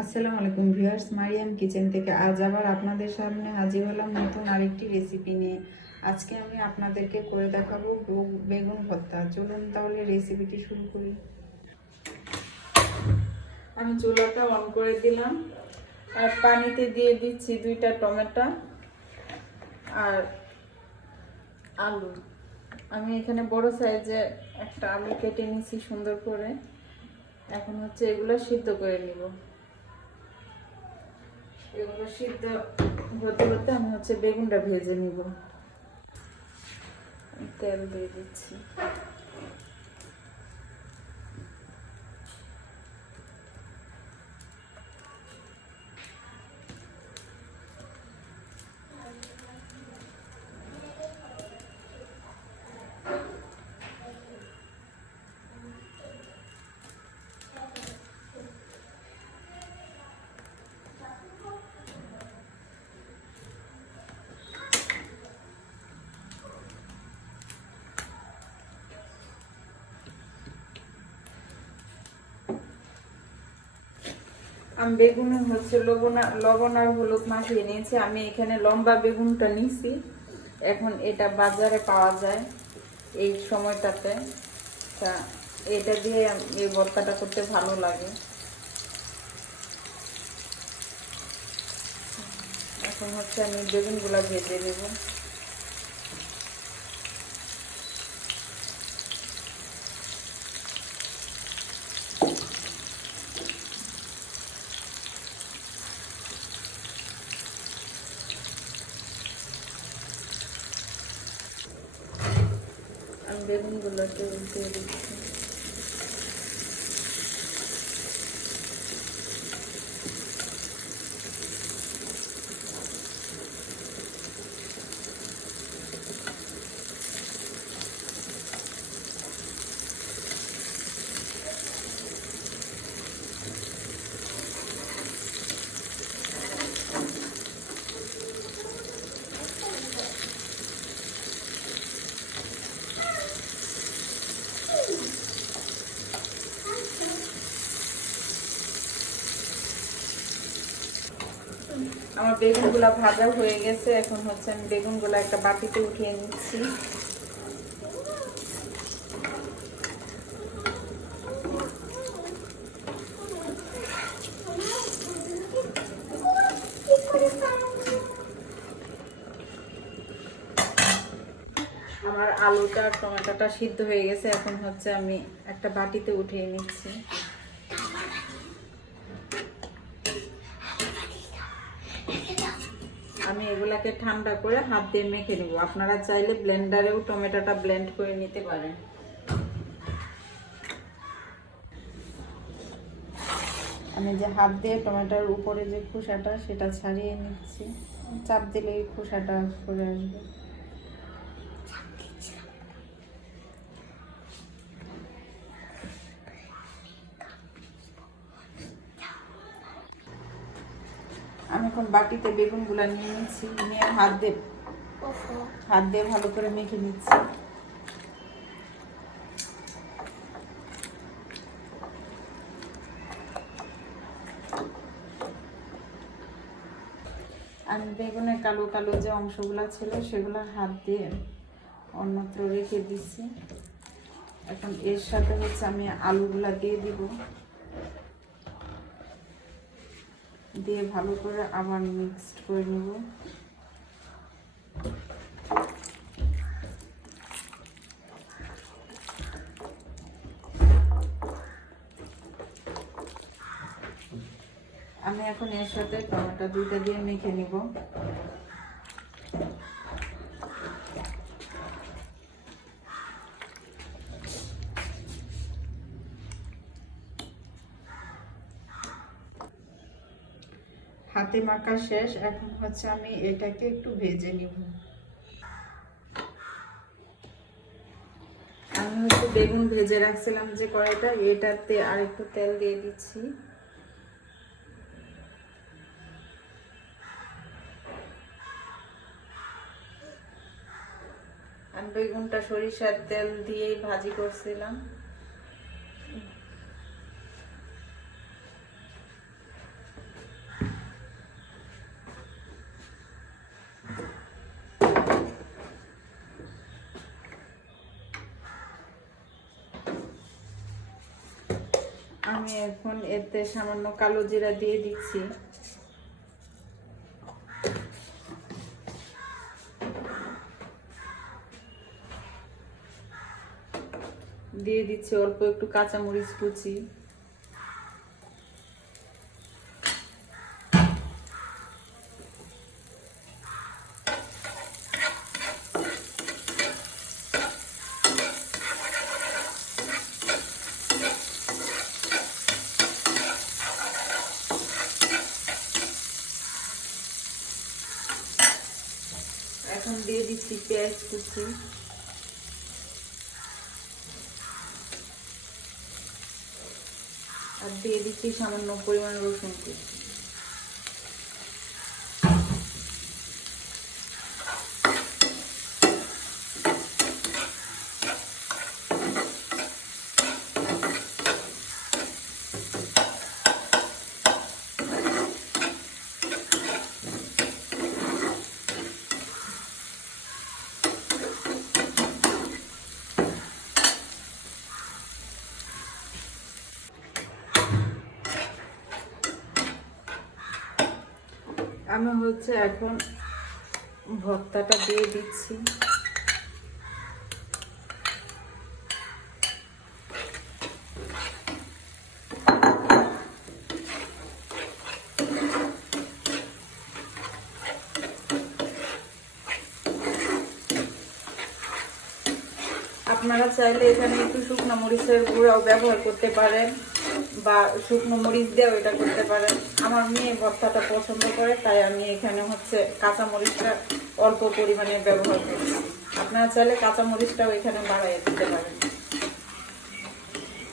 আসসালামু আলাইকুম viewers, Mariam kitchen থেকে আজ আবার আপনাদের সামনে হাজির হলাম নতুন আরেকটি রেসিপি নিয়ে। আজকে আমি আপনাদেরকে করে দেখাবো বেগুন ভর্তা। চলুন তাহলে রেসিপিটি শুরু করি। আমি চুলাটা অন করে দিলাম আর পানিতে দিয়ে দিচ্ছি 2টা টমেটো আর আলু। আমি এখানে বড় সাইজে একটা আলু কেটে নিয়েছি সুন্দর করে। এখন হচ্ছে এগুলো সিদ্ধ করে নিব। এগুলো সিদ্ধ হতে হতে আমি হচ্ছে বেগুনটা ভেজে নিব। তেল দিয়ে দিচ্ছি। আমি বেগুন হচ্ছে লবণ আর হলুদ মাখিয়ে নিয়েছি। আমি এখানে লম্বা বেগুনটা নিয়েছি। এখন এটা বাজারে পাওয়া যায় এই সময়টাতে, তা এটা দিয়ে এই ভর্তাটা করতে ভালো লাগে। এখন হচ্ছে আমি বেগুনগুলা ভেজে নেব। আমি বেগুনগুলোকে উল্টে দিচ্ছি। আমার বেগুনগুলা ভাজা হয়ে গেছে। এখন হচ্ছে আমি বেগুনগুলা একটা বাটিতে উঠিয়ে নিচ্ছি। আমার আলুটা টমেটোটা সিদ্ধ হয়ে গেছে। এখন হচ্ছে আমি একটা বাটিতে উঠিয়ে নিচ্ছি। আমি এগুলাকে ঠান্ডা করে হাত দিয়ে মেখে নেব। আপনারা চাইলে ব্লেন্ডারেও টমেটোটা ব্লেন্ড করে নিতে পারেন। আমি যে হাত দিয়ে টমেটোর উপরে যে খোসাটা সেটা ছাড়িয়ে নিচ্ছি। চাপ দিলে এই খোসাটা সরে আসবে। আমি এখন বাটিতে বেগুনগুলা নিয়ে নিচ্ছি, নিয়ে হাত দিয়ে ভালো করে মেখে নিচ্ছি। আমি বেগুনের কালো কালো যে অংশগুলো ছিল সেগুলো হাত দিয়ে অন্যত্র রেখে দিচ্ছি। এখন এর সাথে হচ্ছে আমি আলুগুলা দিয়ে দিব, দিয়ে ভালো করে আবার মিক্সড করে নেব। আমি এখন এর সাথে টমেটো 2টা দিয়ে মেখে নিব। হাতে মাখা শেষ। এখন হচ্ছে আমি এটাকে একটু ভেজে নিব। আমি হচ্ছে বেগুন ভেজে রাখছিলাম যে কড়াইটা, এটাতে আর একটু তেল দিয়ে দিচ্ছি। আমি বেগুনটা সরিষার তেল দিয়েই ভাজি করছিলাম। আমি এখন এতে সামান্য কালো জিরা দিয়ে দিচ্ছি। দিয়ে দিচ্ছি অল্প একটু কাঁচামরিচ কুচি। এখন দিয়ে দিচ্ছি পেঁয়াজ কুচি। আর দিয়ে দিচ্ছি সামান্য পরিমাণ রসুন কুচি। আমি হচ্ছে এখন ভর্তাটা দিয়ে দিচ্ছি। আপনারা চাইলে এখানে একটু শুকনো মরিচের গুঁড়াও ব্যবহার করতে পারেন বা শুকনো মরিচ দিয়েও এটা করতে পারেন। আমার মেয়ে ভর্তাটা পছন্দ করে, তাই আমি এখানে হচ্ছে কাঁচা মরিচটা অল্প পরিমাণে ব্যবহার করছি। আপনারা চাইলে কাঁচা মরিচটাও এখানে বাড়াইয়ে দিতে পারেন।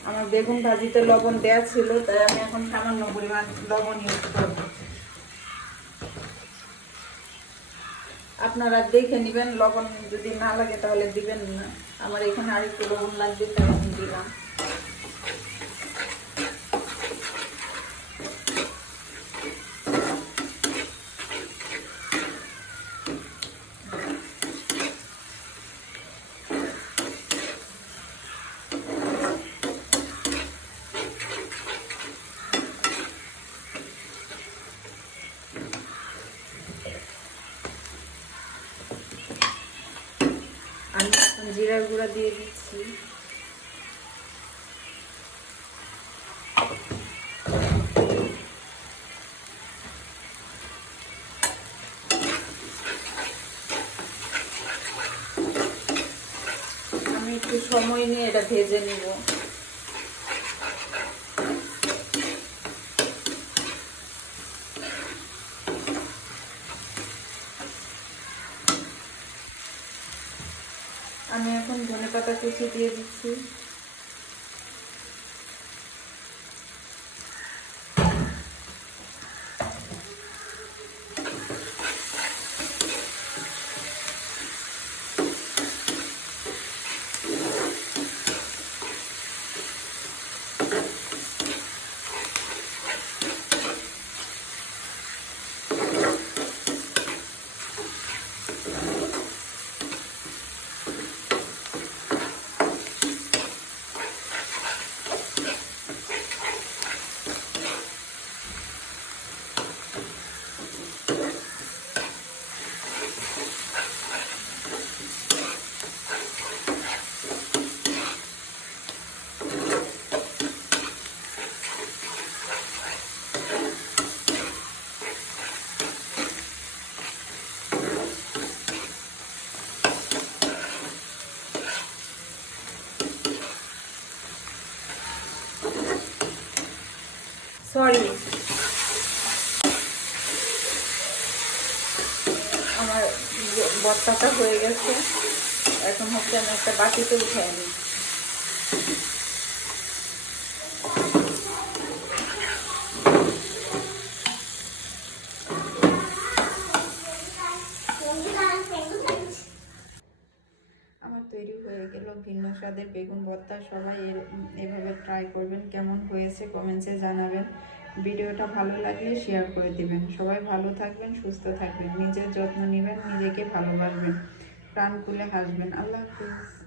আমার বেগুন ভাজিতে লবণ দেওয়া ছিল, তাই আমি এখন সামান্য পরিমাণ লবণ ইউজ করব। আপনারা দেখে নেবেন, লবণ যদি না লাগে তাহলে দিবেন না। আমার এখানে আরেকটু লবণ লাগবে, তাই আমি দিলাম। আমি এখন জিরার গুঁড়া দিয়ে দিচ্ছি। আমি একটু সময় নিয়ে এটা ভেজে নিব। আমি এখন ধনেপাতা কুচি দিয়ে দিচ্ছি। সরি, আমার ভর্তাটা হয়ে গেছে। এখন হচ্ছে আমি একটা বাটিতে উঠে নিই। আমার তৈরি হয়ে গেল ভিন্ন স্বাদের বেগুন ভর্তা। সবাই এভাবে ট্রাই করবেন, কেমন হয়েছে কমেন্টসে জানাবেন। ভিডিওটা ভালো লাগলে শেয়ার করে দিবেন। সবাই ভালো থাকবেন, সুস্থ থাকবেন, নিজের যত্ন নেবেন, নিজেকে ভালোবাসবেন, প্রাণ খুলে হাসবেন। আল্লাহ হাফিজ।